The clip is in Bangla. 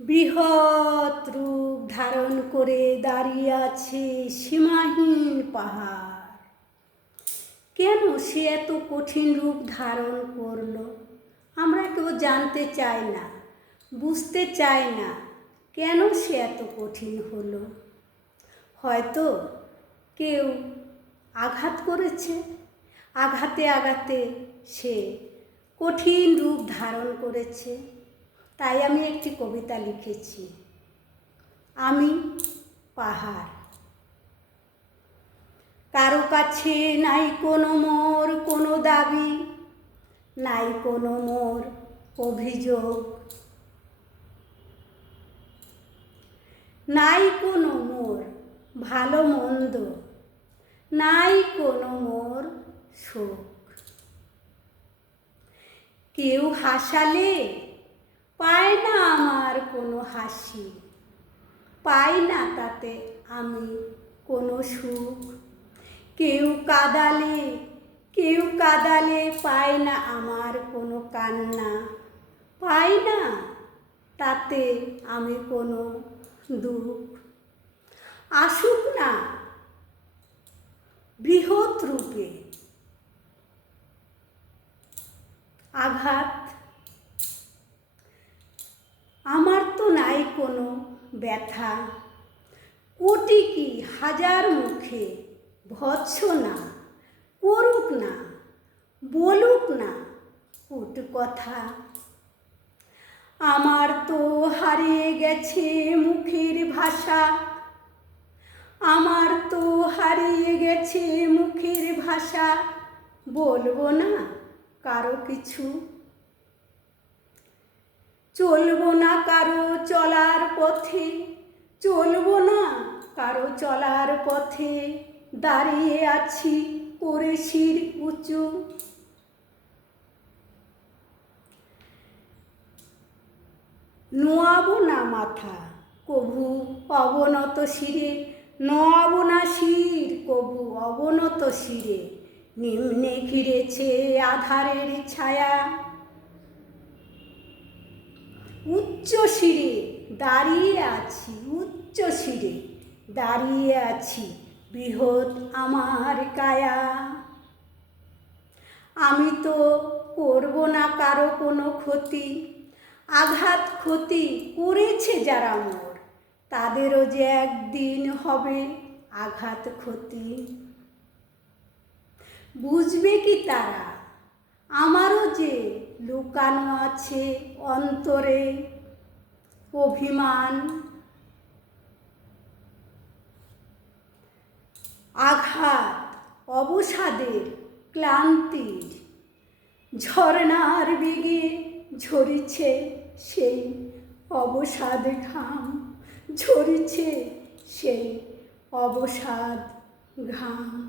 বৃহৎ রূপ ধারণ করে দাঁড়িয়ে আছে সীমাহীন পাহাড়। কেন সে এত কঠিন রূপ ধারণ করল? আমরা কেউ জানতে চাই না, বুঝতে চাই না কেন সে এত কঠিন হলো। হয়তো কেউ আঘাত করেছে। আঘাতে আঘাতে সে কঠিন রূপ ধারণ করেছে। তাই আমি একটি কবিতা লিখেছি। আমি পাহাড়। কারও কাছে নাই কোনো মোর কোনো দাবি, নাই কোনো মোর অভিযোগ। নাই কোনো মোর ভালো মন্দ, নাই কোনো মোর শোক। কেউ হাসালে পায় না আমার কোনো হাসি। পাই না তাতে আমি কোনো সুখ। কেউ কাদালে কেউ কাদালে পায় না আমার কোনো কান্না। পাই না তাতে আমি কোনো দুঃখ। আসুক না বৃহৎ রূপে। আঘাত আমার তো নাই কোনো ব্যথা। কোটি কি হাজার মুখে ভৎস না, করুক না, বলুক না কুট কথা। আমার তো হারিয়ে গেছে মুখের ভাষা, আমার তো হারিয়ে গেছে মুখের ভাষা। বলব না কারও কিছু চলবো না কারও চলার পথে, চলবো না কারও চলার পথে। দাঁড়িয়ে আছি করে শির উঁচু। নোয়াবো না মাথা কভু অবনত শিরে। নোয়াবো না শির কভু অবনত শিরে। নিম্নে ঘিরেছে আধারের ছায়া। উচ্চ শিরে দাঁড়িয়ে আছি উচ্চ শিরে দাঁড়িয়ে আছি বৃহৎ আমার কায়া। আমি তো করব না কারও কোনো ক্ষতি, আঘাত ক্ষতি করেছে যারা মোর, তাদেরও যে একদিন হবে আঘাত ক্ষতি। বুঝবে কি তারা? আমারও যে লুকানো আছে অন্তরে। অভিমান। আঘাত, অবসাদের ক্লান্তির ঝর্ণার বেগে ঝরিছে সেই অবসাদ ঘাম। ঝরিছে সেই অবসাদ ঘাম।